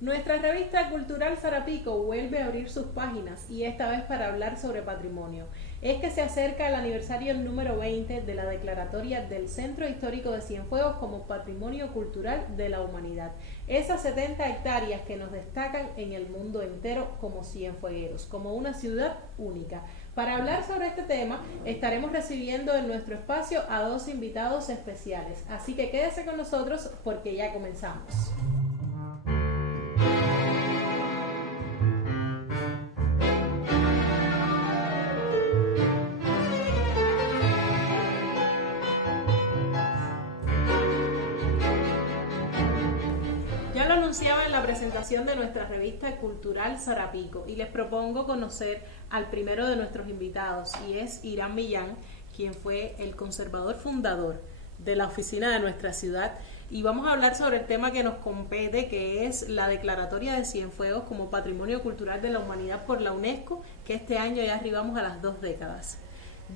Nuestra revista cultural Sarapico vuelve a abrir sus páginas y esta vez para hablar sobre patrimonio. Es que se acerca el aniversario número 20 de la declaratoria del Centro Histórico de Cienfuegos como Patrimonio Cultural de la Humanidad. Esas 70 hectáreas que nos destacan en el mundo entero como cienfuegueros, como una ciudad única. Para hablar sobre este tema, estaremos recibiendo en nuestro espacio a dos invitados especiales. Así que quédese con nosotros porque ya comenzamos. Ya lo anunciaba en la presentación de nuestra revista cultural Sarapico y les propongo conocer al primero de nuestros invitados y es Irán Millán, quien fue el conservador fundador de la oficina de nuestra ciudad, y vamos a hablar sobre el tema que nos compete, que es la declaratoria de Cienfuegos como Patrimonio Cultural de la Humanidad por la UNESCO, que este año ya arribamos a las 2 décadas.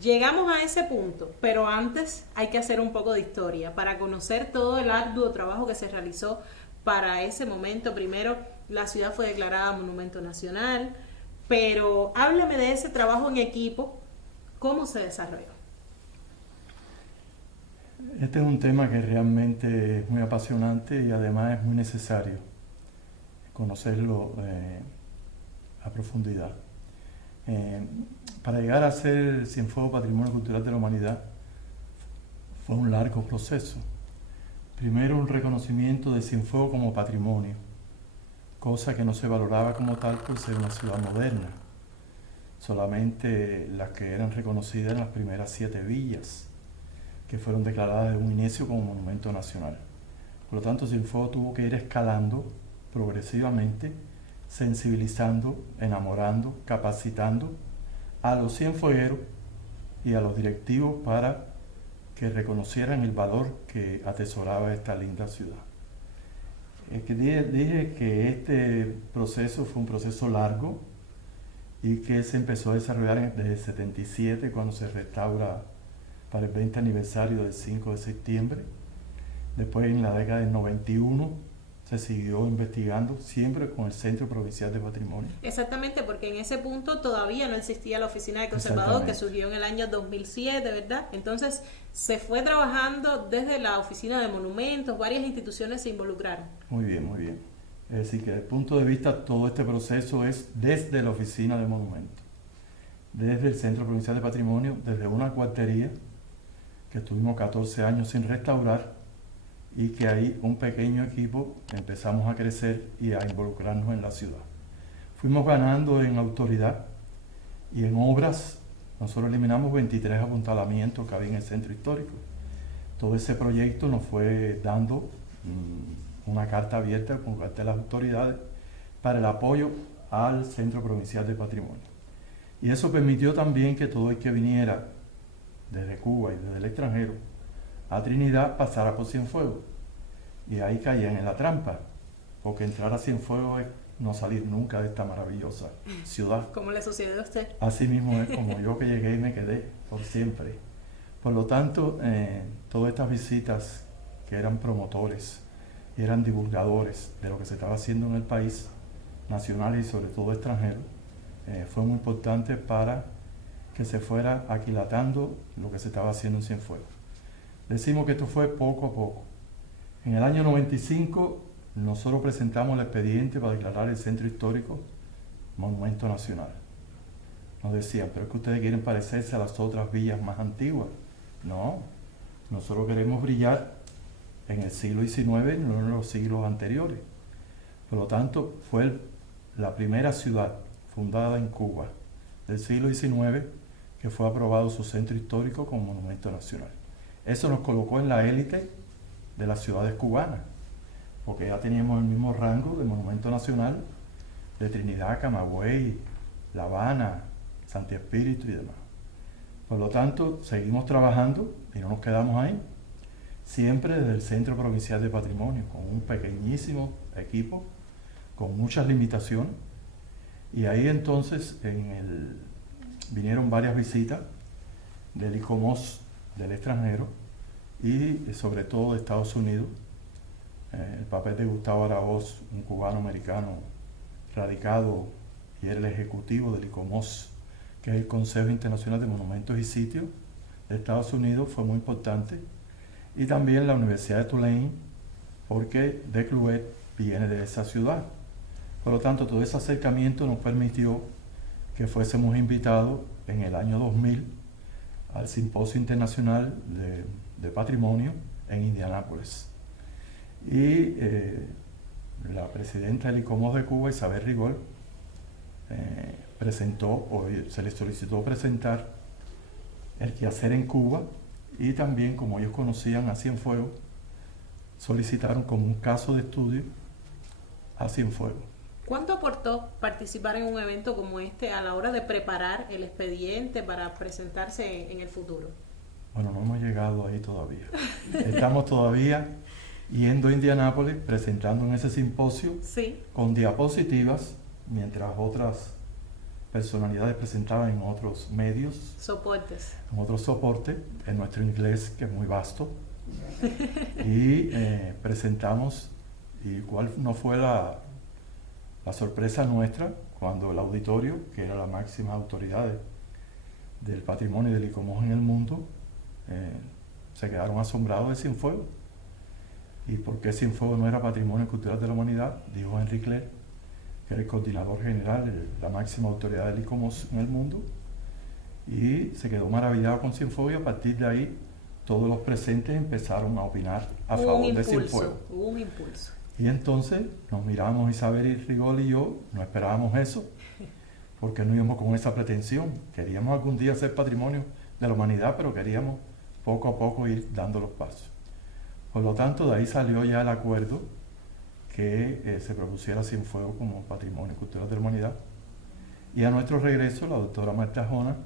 Llegamos a ese punto, pero antes hay que hacer un poco de historia para conocer todo el arduo trabajo que se realizó para ese momento. Primero, la ciudad fue declarada Monumento Nacional, pero háblame de ese trabajo en equipo, ¿cómo se desarrolló? Este es un tema que realmente es muy apasionante y además es muy necesario conocerlo a profundidad. Para llegar a ser Cienfuegos Patrimonio Cultural de la Humanidad fue un largo proceso. Primero, un reconocimiento de Cienfuegos como patrimonio, cosa que no se valoraba como tal por ser una ciudad moderna. Solamente las que eran reconocidas en las primeras 7 villas, que fueron declaradas de un inicio como monumento nacional. Por lo tanto, Cienfuegos tuvo que ir escalando progresivamente, sensibilizando, enamorando, capacitando a los cienfuegueros y a los directivos para que reconocieran el valor que atesoraba esta linda ciudad. Dije que este proceso fue un proceso largo y que se empezó a desarrollar desde el 77, cuando se restaura para el 20 aniversario del 5 de septiembre. Después, en la década del 91, se siguió investigando, siempre con el Centro Provincial de Patrimonio. Exactamente, porque en ese punto todavía no existía la Oficina de Conservador, que surgió en el año 2007, ¿verdad? Entonces, se fue trabajando desde la Oficina de Monumentos, varias instituciones se involucraron. Muy bien, muy bien. Es decir, que desde el punto de vista, todo este proceso es desde la Oficina de Monumentos, desde el Centro Provincial de Patrimonio, desde una cuartería que estuvimos 14 años sin restaurar, y que ahí un pequeño equipo empezamos a crecer y a involucrarnos en la ciudad. Fuimos ganando en autoridad y en obras. Nosotros eliminamos 23 apuntalamientos que había en el centro histórico. Todo ese proyecto nos fue dando una carta abierta por parte de las autoridades para el apoyo al Centro Provincial de Patrimonio. Y eso permitió también que todo el que viniera desde Cuba y desde el extranjero a Trinidad pasara por Cienfuegos. Y ahí caían en la trampa, porque entrar a Cienfuegos es no salir nunca de esta maravillosa ciudad. ¿Cómo le sucedió a usted? Así mismo es como yo, que llegué y me quedé por siempre. Por lo tanto, todas estas visitas, que eran promotores y eran divulgadores de lo que se estaba haciendo en el país, nacionales y sobre todo extranjeros, fue muy importante para que se fuera aquilatando lo que se estaba haciendo en Cienfuegos. Decimos que esto fue poco a poco. En el año 95 nosotros presentamos el expediente para declarar el centro histórico Monumento Nacional. Nos decían, pero es que ustedes quieren parecerse a las otras villas más antiguas. No, nosotros queremos brillar en el siglo XIX, no en los siglos anteriores. Por lo tanto, fue la primera ciudad fundada en Cuba del siglo XIX que fue aprobado su centro histórico como monumento nacional. Eso nos colocó en la élite de las ciudades cubanas, porque ya teníamos el mismo rango de monumento nacional de Trinidad, Camagüey, La Habana, Santi Espíritu y demás. Por lo tanto, seguimos trabajando y no nos quedamos ahí. Siempre desde el Centro Provincial de Patrimonio, con un pequeñísimo equipo, con muchas limitaciones. Y ahí entonces vinieron varias visitas del ICOMOS del extranjero y sobre todo de Estados Unidos. El papel de Gustavo Araoz, un cubano-americano radicado, y era el ejecutivo del ICOMOS, que es el Consejo Internacional de Monumentos y Sitios de Estados Unidos, fue muy importante. Y también la Universidad de Tulane, porque de Clouet viene de esa ciudad. Por lo tanto, todo ese acercamiento nos permitió que fuésemos invitados en el año 2000 al Simposio Internacional de Patrimonio en Indianápolis. Y la presidenta del ICOMOS de Cuba, Isabel Rigol, se le solicitó presentar el quehacer en Cuba, y también, como ellos conocían a Cienfuegos, solicitaron como un caso de estudio a Cienfuegos. ¿Cuánto aportó participar en un evento como este a la hora de preparar el expediente para presentarse en el futuro? Bueno, no hemos llegado ahí todavía. Estamos todavía yendo a Indianápolis, presentando en ese simposio, sí, con diapositivas, mientras otras personalidades presentaban en otros medios, soportes, en otros soportes, en nuestro inglés, que es muy vasto. Y presentamos, y cuál no fue la sorpresa nuestra cuando el auditorio, que era la máxima autoridad del patrimonio del ICOMOS en el mundo, se quedaron asombrados de Cienfuegos. ¿Y por qué Cienfuegos no era Patrimonio Cultural de la Humanidad? Dijo Henry Clerc, que era el coordinador general, la máxima autoridad del ICOMOS en el mundo, y se quedó maravillado con Cienfuegos, y a partir de ahí todos los presentes empezaron a opinar a favor de Cienfuegos. Hubo un impulso. Y entonces nos miramos, Isabel y Rigol y yo, no esperábamos eso, porque no íbamos con esa pretensión. Queríamos algún día ser patrimonio de la humanidad, pero queríamos poco a poco ir dando los pasos. Por lo tanto, de ahí salió ya el acuerdo que se propusiera Cienfuegos como Patrimonio Cultural de la Humanidad. Y a nuestro regreso, la doctora Marta Jona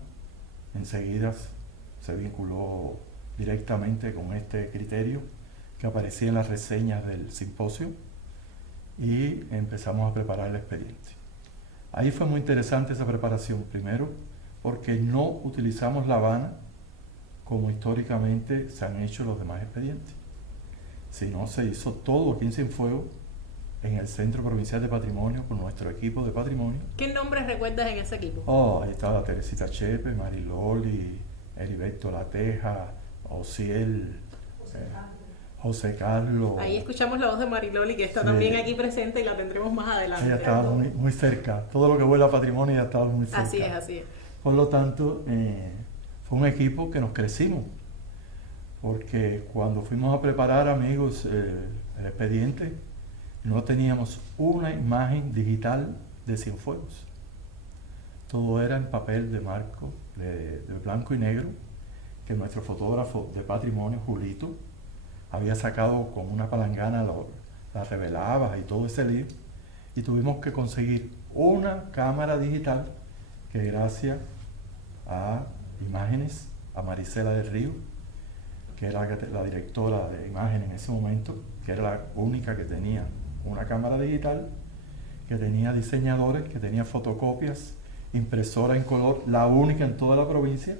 enseguida se vinculó directamente con este criterio que aparecía en las reseñas del simposio, y empezamos a preparar el expediente. Ahí fue muy interesante esa preparación, primero porque no utilizamos La Habana como históricamente se han hecho los demás expedientes, sino se hizo todo aquí en Cienfuegos, en el Centro Provincial de Patrimonio, con nuestro equipo de patrimonio. ¿Qué nombres recuerdas en ese equipo? Ahí estaba Teresita Chepe, Mariloli, Heriberto Lateja, Ociel, José Carlos. Ahí escuchamos la voz de Mariloli, que está sí, también aquí presente, y la tendremos más adelante. Ella estaba muy cerca, todo lo que vuela a patrimonio ya estaba muy cerca. Así es, así es. Por lo tanto, fue un equipo que nos crecimos, porque cuando fuimos a preparar, amigos, el expediente, no teníamos una imagen digital de Cienfuegos. Todo era en papel de marco, de blanco y negro, que nuestro fotógrafo de patrimonio, Julito, había sacado con una palangana, la revelaba y todo ese lío, y tuvimos que conseguir una cámara digital que, gracias a Imágenes, a Marisela del Río, que era la directora de imagen en ese momento, que era la única que tenía una cámara digital, que tenía diseñadores, que tenía fotocopias, impresora en color, la única en toda la provincia,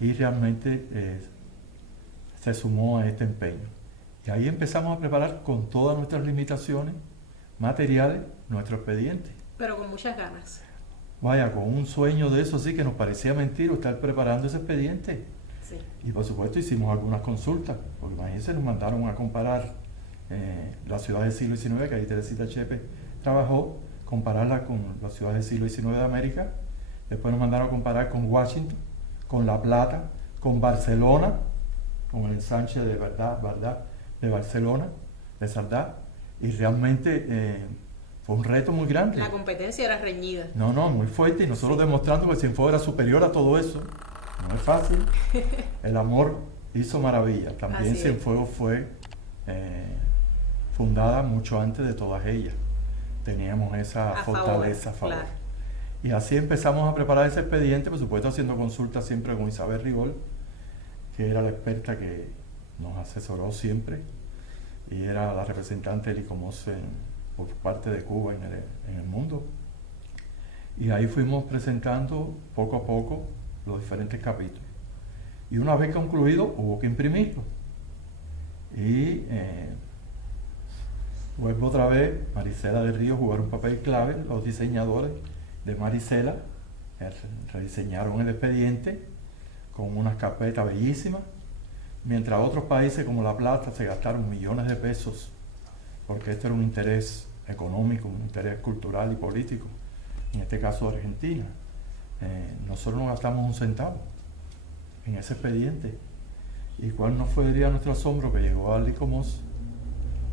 y realmente se sumó a este empeño. Y ahí empezamos a preparar con todas nuestras limitaciones materiales nuestro expediente. Pero con muchas ganas. Vaya, con un sueño de eso, sí, que nos parecía mentira estar preparando ese expediente. Sí. Y por supuesto hicimos algunas consultas, porque imagínense, nos mandaron a comparar las ciudades del siglo XIX, que ahí Teresita Chepe trabajó, compararla con las ciudades del siglo XIX de América. Después nos mandaron a comparar con Washington, con La Plata, con Barcelona, con el ensanche de Verdad de Barcelona, de Sardá, y realmente fue un reto muy grande. La competencia era reñida. No, muy fuerte, y nosotros demostrando que Cienfuegos era superior a todo eso. No es fácil. El amor hizo maravillas. También Así es. Cienfuegos fue fundada mucho antes de todas ellas. Teníamos esa fortaleza a favor. Claro. Y así empezamos a preparar ese expediente, por supuesto haciendo consultas siempre con Isabel Rigol, que era la experta que nos asesoró siempre y era la representante del ICOMOS por parte de Cuba en el mundo. Y ahí fuimos presentando poco a poco los diferentes capítulos. Y una vez concluido, hubo que imprimirlo. Y vuelvo otra vez, Marisela del Río jugar un papel clave. Los diseñadores de Marisela rediseñaron el expediente con unas carpetas bellísimas, mientras otros países como La Plata se gastaron millones de pesos, porque este era un interés económico, un interés cultural y político, en este caso Argentina. Nosotros no gastamos un centavo en ese expediente. ¿Y cuál no fue nuestro asombro? Que llegó al ICOMOS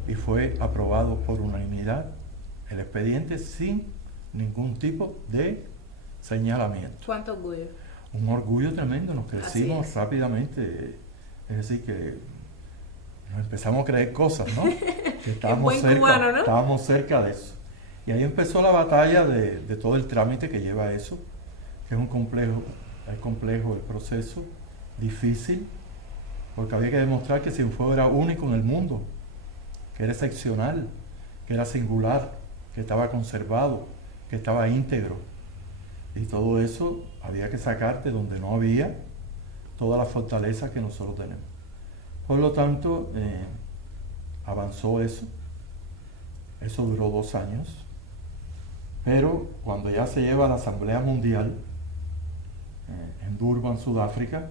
y fue aprobado por unanimidad el expediente sin ningún tipo de señalamiento. ¿Cuánto orgullo? Un orgullo tremendo, nos crecimos rápidamente, es decir que nos empezamos a creer cosas, ¿no? Que estábamos cerca, cubano, ¿no? Estábamos cerca de eso. Y ahí empezó la batalla de todo el trámite que lleva eso, que es complejo el proceso, difícil, porque había que demostrar que Cienfuegos era único en el mundo, que era excepcional, que era singular, que estaba conservado, que estaba íntegro. Y todo eso había que sacar de donde no había todas las fortalezas que nosotros tenemos. Por lo tanto, avanzó eso. Eso duró 2 años. Pero cuando ya se lleva a la Asamblea Mundial, en Durban, Sudáfrica,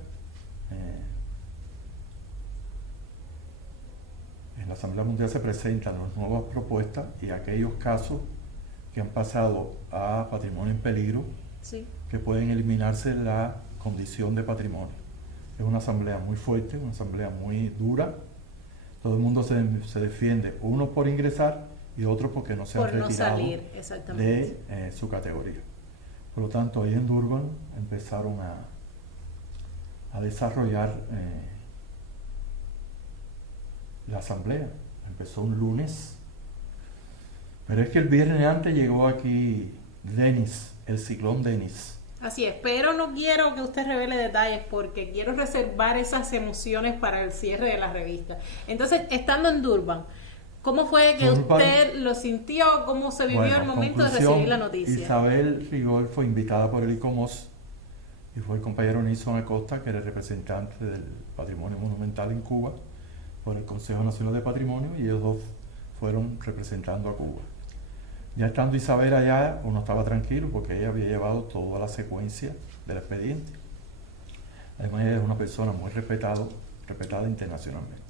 en la Asamblea Mundial se presentan las nuevas propuestas y aquellos casos que han pasado a patrimonio en peligro, Sí. que pueden eliminarse la condición de patrimonio. Es una asamblea muy fuerte, una asamblea muy dura. Todo el mundo se defiende, uno por ingresar y otro porque no se han Por no retirado salir, exactamente. de su categoría. Por lo tanto, ahí en Durban empezaron a desarrollar la asamblea. Empezó un lunes, pero es que el viernes antes llegó aquí Denis, el ciclón Denis. Así es, pero no quiero que usted revele detalles porque quiero reservar esas emociones para el cierre de la revista. Entonces, estando en Durban, ¿cómo fue que Durban, usted lo sintió? ¿Cómo se vivió el momento de recibir la noticia? Isabel Rigol fue invitada por el ICOMOS y fue el compañero Nilson Acosta, que era el representante del patrimonio monumental en Cuba, por el Consejo Nacional de Patrimonio, y ellos dos fueron representando a Cuba. Ya estando Isabel allá, uno estaba tranquilo porque ella había llevado toda la secuencia del expediente. Además, ella es una persona muy respetada internacionalmente.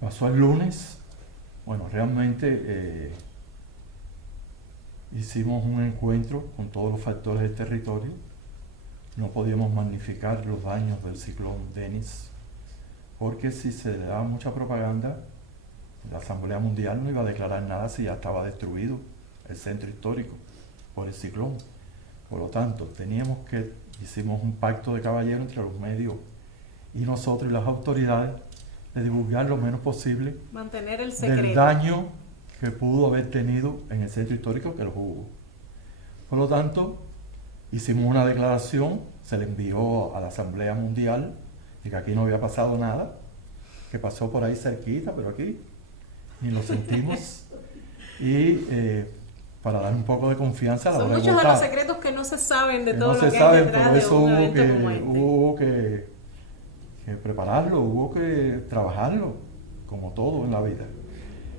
Pasó el lunes. Bueno, realmente hicimos un encuentro con todos los factores del territorio. No podíamos magnificar los daños del ciclón Denis, porque si se le daba mucha propaganda, la Asamblea Mundial no iba a declarar nada si ya estaba destruido el centro histórico por el ciclón. Por lo tanto, hicimos un pacto de caballero entre los medios y nosotros y las autoridades de divulgar lo menos posible, mantener el secreto del daño que pudo haber tenido en el centro histórico, que lo hubo. Por lo tanto, hicimos una declaración, se le envió a la Asamblea Mundial de que aquí no había pasado nada, que pasó por ahí cerquita, pero aquí ni lo sentimos. Y para dar un poco de confianza a la son hora de muchos de votar, los secretos que no se saben de que todo no lo se que saben, hay detrás por de eso un evento como este. hubo que prepararlo, hubo que trabajarlo, como todo en la vida.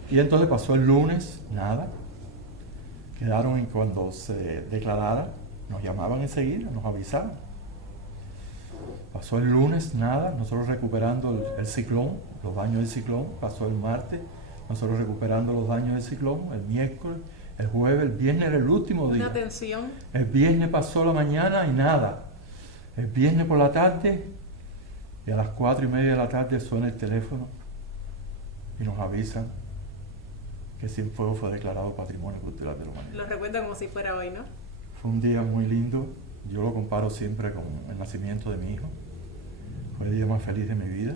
Y entonces pasó el lunes, nada. Quedaron en cuando se declarara, nos llamaban enseguida, nos avisaban. Pasó el lunes, nada, nosotros recuperando el ciclón, los daños del ciclón. Pasó el martes, nosotros recuperando los daños del ciclón, el miércoles, el jueves, el viernes era el último día. Una tensión. El viernes pasó la mañana y nada. El viernes por la tarde, y a las 4:30 de la tarde suena el teléfono y nos avisan que Cienfuegos fue declarado Patrimonio Cultural de la Humanidad. Lo recuerdo como si fuera hoy, ¿no? Fue un día muy lindo. Yo lo comparo siempre con el nacimiento de mi hijo. Fue el día más feliz de mi vida.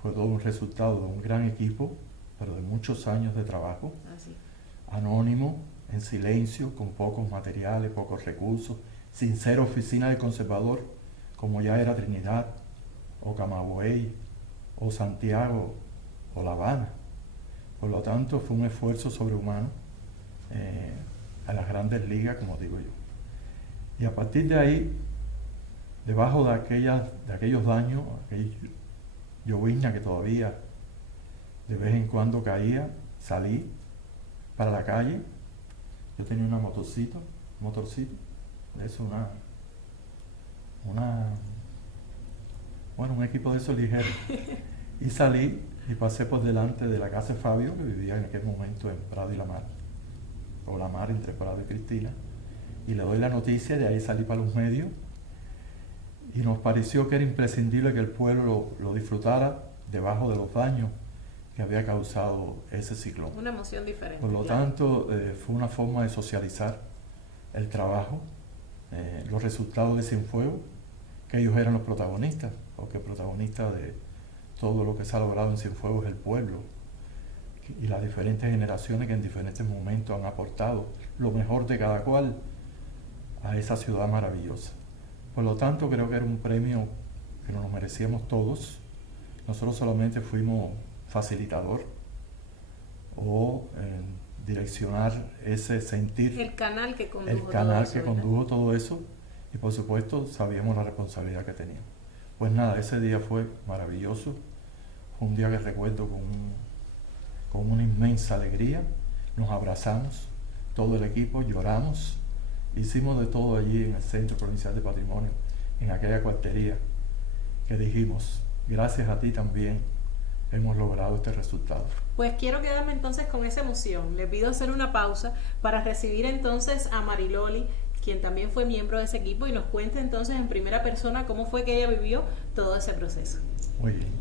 Fue todo un resultado de un gran equipo, pero de muchos años de trabajo. Así. Anónimo, en silencio, con pocos materiales, pocos recursos, sin ser oficina de conservador, como ya era Trinidad, o Camagüey, o Santiago, o La Habana. Por lo tanto, fue un esfuerzo sobrehumano a las grandes ligas, como digo yo. Y a partir de ahí, debajo de aquellos daños, aquella llovizna que todavía de vez en cuando caía, salí para la calle. Yo tenía una motorcito, de eso un equipo de esos ligeros. Y salí y pasé por delante de la casa de Fabio, que vivía en aquel momento en Prado y La Mar, o La Mar entre Prado y Cristina, y le doy la noticia. De ahí salí para los medios y nos pareció que era imprescindible que el pueblo lo disfrutara debajo de los daños que había causado ese ciclón. Una emoción diferente. Por lo tanto, fue una forma de socializar el trabajo, los resultados de Cienfuegos, que ellos eran los protagonistas, porque el protagonista de todo lo que se ha logrado en Cienfuegos es el pueblo y las diferentes generaciones que en diferentes momentos han aportado lo mejor de cada cual a esa ciudad maravillosa. Por lo tanto, creo que era un premio que nos merecíamos todos. Nosotros solamente fuimos facilitador o direccionar ese sentir, el canal que condujo todo eso, y por supuesto sabíamos la responsabilidad que teníamos. Pues nada, ese día fue maravilloso, fue un día que recuerdo con una inmensa alegría. Nos abrazamos, todo el equipo, lloramos, hicimos de todo allí en el Centro Provincial de Patrimonio, en aquella cuartería, que dijimos, gracias a ti también hemos logrado este resultado. Pues quiero quedarme entonces con esa emoción. Le pido hacer una pausa para recibir entonces a Mariloli, quien también fue miembro de ese equipo, y nos cuente entonces en primera persona cómo fue que ella vivió todo ese proceso. Muy bien.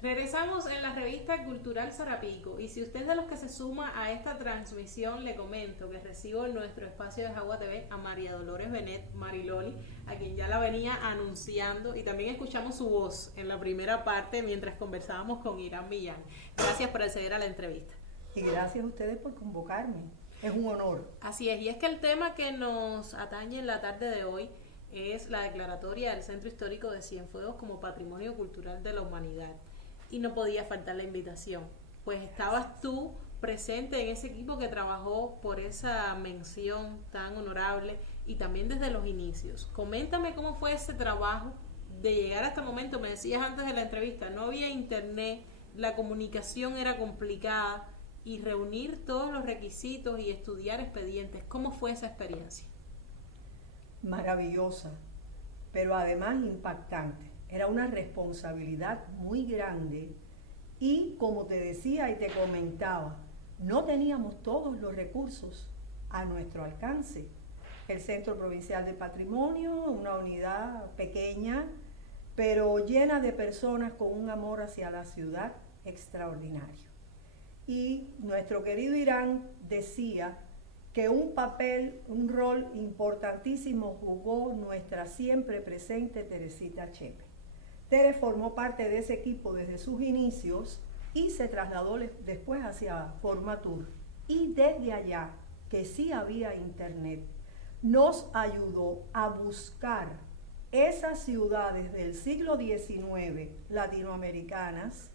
Regresamos en la revista Cultural Sarapico, y si usted es de los que se suma a esta transmisión, le comento que recibo en nuestro espacio de Jagua TV a María Dolores Benet, Mariloli, a quien ya la venía anunciando, y también escuchamos su voz en la primera parte mientras conversábamos con Irán Millán. Gracias por acceder a la entrevista. Y gracias a ustedes por convocarme, es un honor. Así es, y es que el tema que nos atañe en la tarde de hoy es la declaratoria del Centro Histórico de Cienfuegos como Patrimonio Cultural de la Humanidad. Y no podía faltar la invitación, pues estabas tú presente en ese equipo que trabajó por esa mención tan honorable y también desde los inicios. Coméntame cómo fue ese trabajo de llegar hasta el momento. Me decías antes de la entrevista, no había internet, la comunicación era complicada, y reunir todos los requisitos y estudiar expedientes. ¿Cómo fue esa experiencia? Maravillosa, pero además impactante. Era una responsabilidad muy grande y, como te decía y te comentaba, no teníamos todos los recursos a nuestro alcance. El Centro Provincial de Patrimonio, una unidad pequeña, pero llena de personas con un amor hacia la ciudad extraordinario. Y nuestro querido Irán decía que un rol importantísimo jugó nuestra siempre presente Teresita Chepe. Tere formó parte de ese equipo desde sus inicios y se trasladó después hacia Formatur. Y desde allá, que sí había internet, nos ayudó a buscar esas ciudades del siglo XIX latinoamericanas,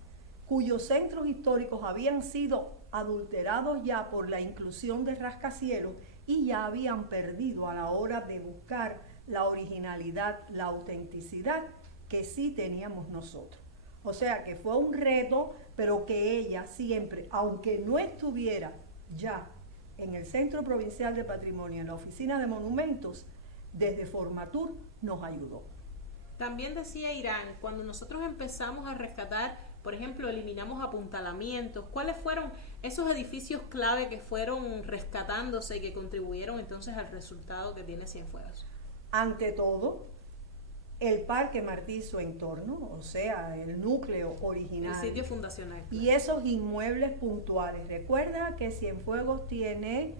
cuyos centros históricos habían sido adulterados ya por la inclusión de rascacielos y ya habían perdido a la hora de buscar la originalidad, la autenticidad que sí teníamos nosotros. O sea que fue un reto, pero que ella siempre, aunque no estuviera ya en el Centro Provincial de Patrimonio, en la Oficina de Monumentos, desde Formatur nos ayudó. También decía Irán, cuando nosotros empezamos a rescatar Por ejemplo, eliminamos apuntalamientos. ¿Cuáles fueron esos edificios clave que fueron rescatándose y que contribuyeron entonces al resultado que tiene Cienfuegos? Ante todo, el Parque Martí y su entorno, o sea, el núcleo original. El sitio fundacional. Y esos inmuebles puntuales. Recuerda que Cienfuegos tiene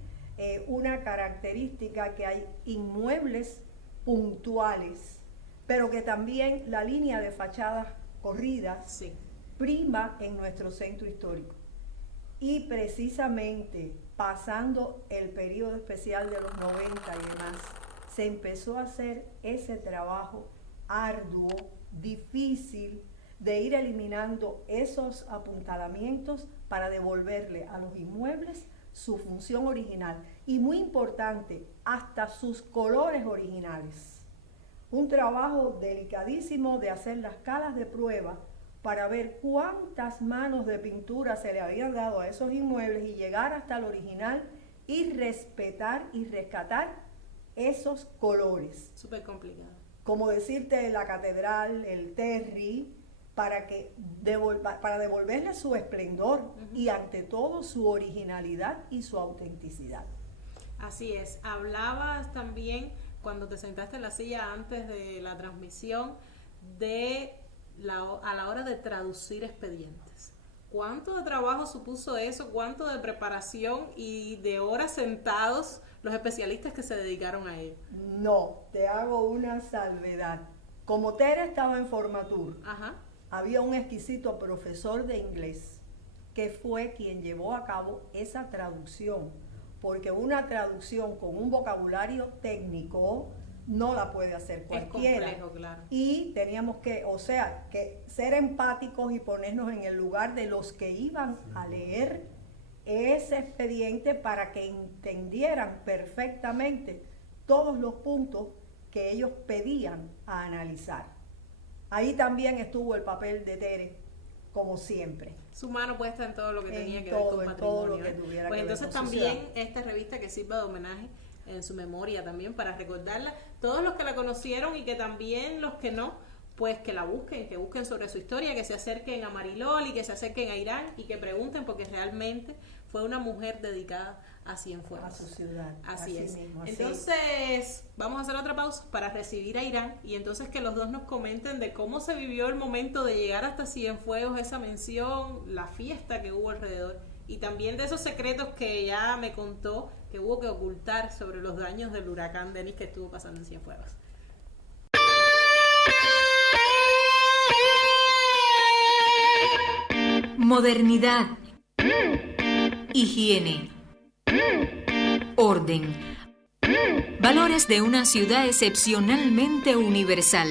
una característica, que hay inmuebles puntuales, pero que también la línea de fachadas corridas Sí. prima en nuestro centro histórico. Y precisamente pasando el periodo especial de los 90 y demás, se empezó a hacer ese trabajo arduo, difícil, de ir eliminando esos apuntalamientos para devolverle a los inmuebles su función original. Y muy importante, hasta sus colores originales. Un trabajo delicadísimo de hacer las calas de prueba para ver cuántas manos de pintura se le habían dado a esos inmuebles y llegar hasta el original y respetar y rescatar esos colores. Súper complicado. Como decirte la catedral, el Terry, para devolverle su esplendor y ante todo su originalidad y su autenticidad. Así es. Hablabas también, cuando te sentaste en la silla antes de la transmisión, a la hora de traducir expedientes. ¿Cuánto de trabajo supuso eso? ¿Cuánto de preparación y de horas sentados los especialistas que se dedicaron a ello? No, te hago una salvedad. Como Tere estaba en Formatur, Ajá. había un exquisito profesor de inglés que fue quien llevó a cabo esa traducción, porque una traducción con un vocabulario técnico no la puede hacer cualquiera. Es complejo, claro. Y teníamos que ser empáticos y ponernos en el lugar de los que iban a leer ese expediente para que entendieran perfectamente todos los puntos que ellos pedían a analizar. Ahí también estuvo el papel de Tere, como siempre. Su mano puesta en todo lo que tenía que todo, ver con en todo lo patrimonio. que tuviera Pues que ver entonces con también sociedad. esta revista que sirva de homenaje en su memoria también, para recordarla, todos los que la conocieron y que también los que no, pues que la busquen, que busquen sobre su historia, que se acerquen a Mariloli, que se acerquen a Irán y que pregunten, porque realmente fue una mujer dedicada a Cienfuegos. A su ciudad. Así es. Mismo, así Entonces, vamos a hacer otra pausa para recibir a Irán y entonces que los dos nos comenten de cómo se vivió el momento de llegar hasta Cienfuegos, esa mención, la fiesta que hubo alrededor y también de esos secretos que ya me contó que hubo que ocultar sobre los daños del huracán Denis que estuvo pasando en Cienfuegos. Modernidad, higiene, orden, valores de una ciudad excepcionalmente universal.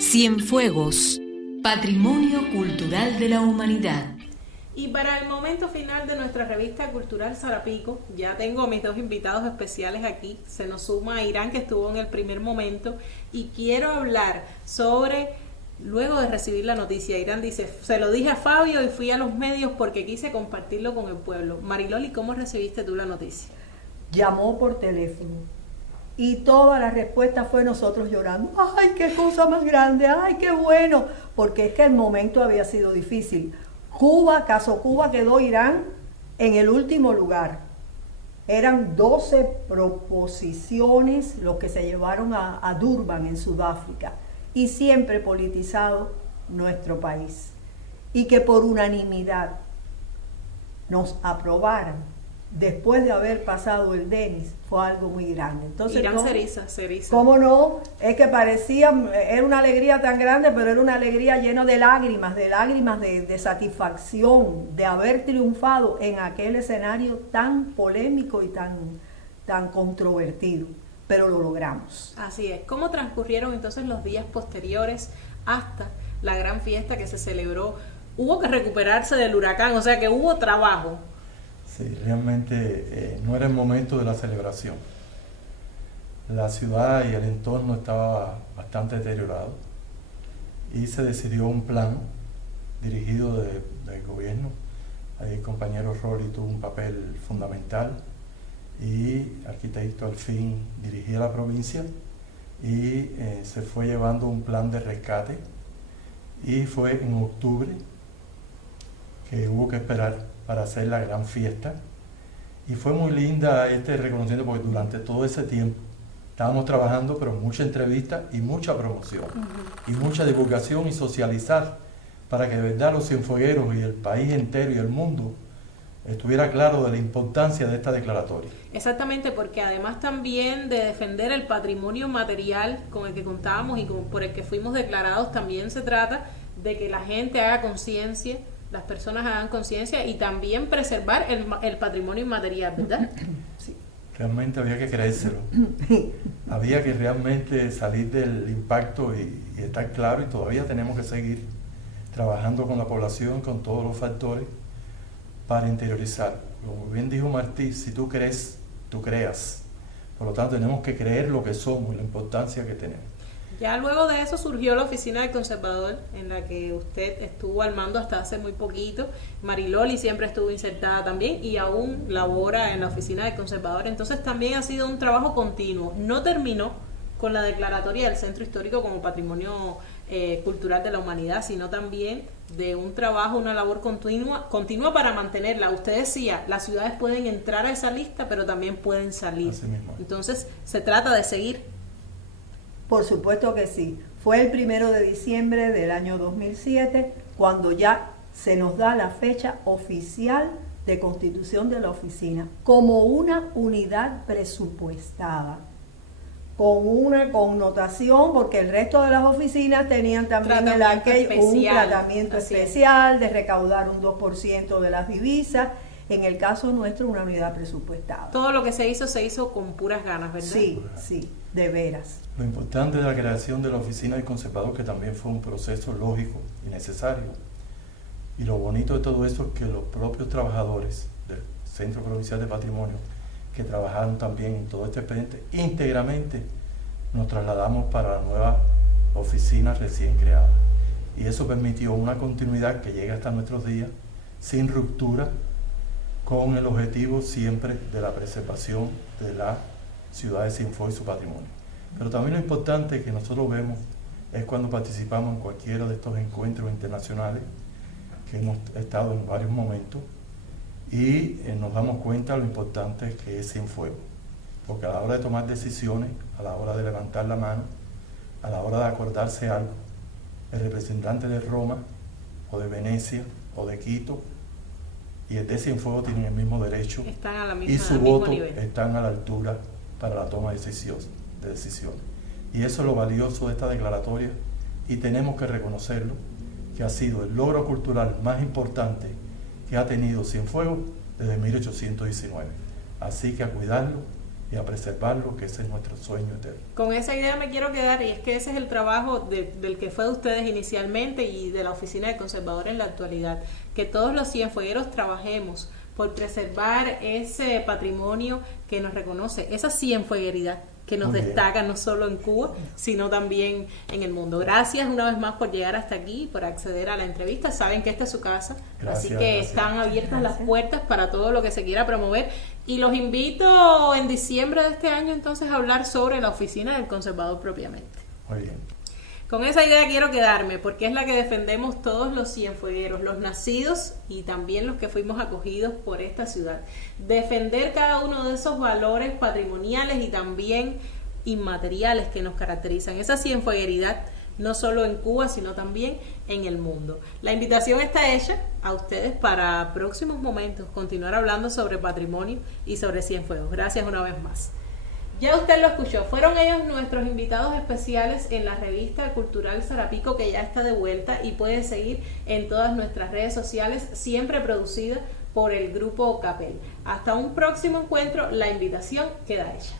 Cienfuegos, patrimonio cultural de la humanidad. Y para el momento final de nuestra revista cultural Sarapico, ya tengo a mis dos invitados especiales aquí. Se nos suma Irán, que estuvo en el primer momento, y quiero hablar sobre, luego de recibir la noticia, Irán dice, se lo dije a Fabio y fui a los medios porque quise compartirlo con el pueblo. Mariloli, ¿cómo recibiste tú la noticia? Llamó por teléfono y toda la respuesta fue nosotros llorando. ¡Ay, qué cosa más grande! ¡Ay, qué bueno! Porque es que el momento había sido difícil. Caso Cuba, quedó Irán en el último lugar. Eran 12 proposiciones los que se llevaron a Durban, en Sudáfrica, y siempre politizado nuestro país. Y que por unanimidad nos aprobaran después de haber pasado el Denis fue algo muy grande. Entonces, Irán se eriza. ¿Cómo no? Es que parecía, era una alegría tan grande, pero era una alegría llena de lágrimas de satisfacción, de haber triunfado en aquel escenario tan polémico y tan controvertido, pero lo logramos. Así es. ¿Cómo transcurrieron entonces los días posteriores hasta la gran fiesta que se celebró? Hubo que recuperarse del huracán, o sea que hubo trabajo. Sí, realmente no era el momento de la celebración. La ciudad y el entorno estaba bastante deteriorado y se decidió un plan dirigido del gobierno. Ahí el compañero Rory tuvo un papel fundamental y Arquitecto al fin dirigía la provincia y se fue llevando un plan de rescate y fue en octubre que hubo que esperar para hacer la gran fiesta. Y fue muy linda este reconocimiento porque durante todo ese tiempo estábamos trabajando, pero mucha entrevista y mucha promoción, y mucha divulgación y socializar para que de verdad los cienfuegueros y el país entero y el mundo estuviera claro de la importancia de esta declaratoria. Exactamente, porque además también de defender el patrimonio material con el que contábamos y por el que fuimos declarados, también se trata de que la gente haga conciencia, las personas hagan conciencia y también preservar el patrimonio inmaterial, ¿verdad? Sí. Realmente había que creérselo. Había que realmente salir del impacto y estar claro, y todavía tenemos que seguir trabajando con la población, con todos los factores, para interiorizar. Como bien dijo Martí, si tú crees, tú creas. Por lo tanto, tenemos que creer lo que somos y la importancia que tenemos. Ya luego de eso surgió la oficina del conservador, en la que usted estuvo al mando hasta hace muy poquito. Mariloli siempre estuvo insertada también y aún labora en la oficina del conservador. Entonces también ha sido un trabajo continuo. No terminó con la declaratoria del Centro Histórico como Patrimonio Cultural de la Humanidad, sino también de un trabajo, una labor continua para mantenerla. Usted decía, las ciudades pueden entrar a esa lista, pero también pueden salir. Así mismo. Entonces se trata de seguir. Por supuesto que sí. Fue el 1 de diciembre del año 2007 cuando ya se nos da la fecha oficial de constitución de la oficina como una unidad presupuestada, con una connotación, porque el resto de las oficinas tenían también un tratamiento especial de recaudar un 2% de las divisas. En el caso nuestro, una unidad presupuestada. Todo lo que se hizo con puras ganas, ¿verdad? Sí, sí, de veras. Lo importante de la creación de la oficina del conservador, que también fue un proceso lógico y necesario. Y lo bonito de todo eso es que los propios trabajadores del Centro Provincial de Patrimonio, que trabajaron también en todo este expediente, íntegramente nos trasladamos para la nueva oficina recién creada. Y eso permitió una continuidad que llega hasta nuestros días, sin ruptura, con el objetivo siempre de la preservación de la ciudad de Cienfuegos y su patrimonio. Pero también lo importante que nosotros vemos es cuando participamos en cualquiera de estos encuentros internacionales, que hemos estado en varios momentos, y nos damos cuenta de lo importante que es Cienfuegos. Porque a la hora de tomar decisiones, a la hora de levantar la mano, a la hora de acordarse algo, el representante de Roma, o de Venecia, o de Quito, y el de Cienfuegos tienen el mismo derecho, están a la misma, y su al mismo voto nivel. están a la altura para la toma de decisiones. Y eso es lo valioso de esta declaratoria, y tenemos que reconocerlo, que ha sido el logro cultural más importante que ha tenido Cienfuegos desde 1819. Así que a cuidarlo y a preservarlo, que ese es nuestro sueño eterno. Con esa idea me quiero quedar, y es que ese es el trabajo del que fue de ustedes inicialmente y de la oficina del conservador en la actualidad, que todos los cienfuegueros trabajemos por preservar ese patrimonio que nos reconoce, esa cienfuegueridad que nos destaca no solo en Cuba, sino también en el mundo. Gracias una vez más por llegar hasta aquí, por acceder a la entrevista. Saben que esta es su casa, así que están abiertas las puertas para todo lo que se quiera promover. Y los invito en diciembre de este año entonces a hablar sobre la oficina del conservador propiamente. Muy bien. Con esa idea quiero quedarme, porque es la que defendemos todos los cienfuegueros, los nacidos y también los que fuimos acogidos por esta ciudad. Defender cada uno de esos valores patrimoniales y también inmateriales que nos caracterizan, esa cienfuegueridad, no solo en Cuba, sino también en el mundo. La invitación está hecha a ustedes para próximos momentos, continuar hablando sobre patrimonio y sobre Cienfuegos. Gracias una vez más. Ya usted lo escuchó, fueron ellos nuestros invitados especiales en la revista cultural Sarapico, que ya está de vuelta y puede seguir en todas nuestras redes sociales, siempre producida por el Grupo Capel. Hasta un próximo encuentro, la invitación queda hecha.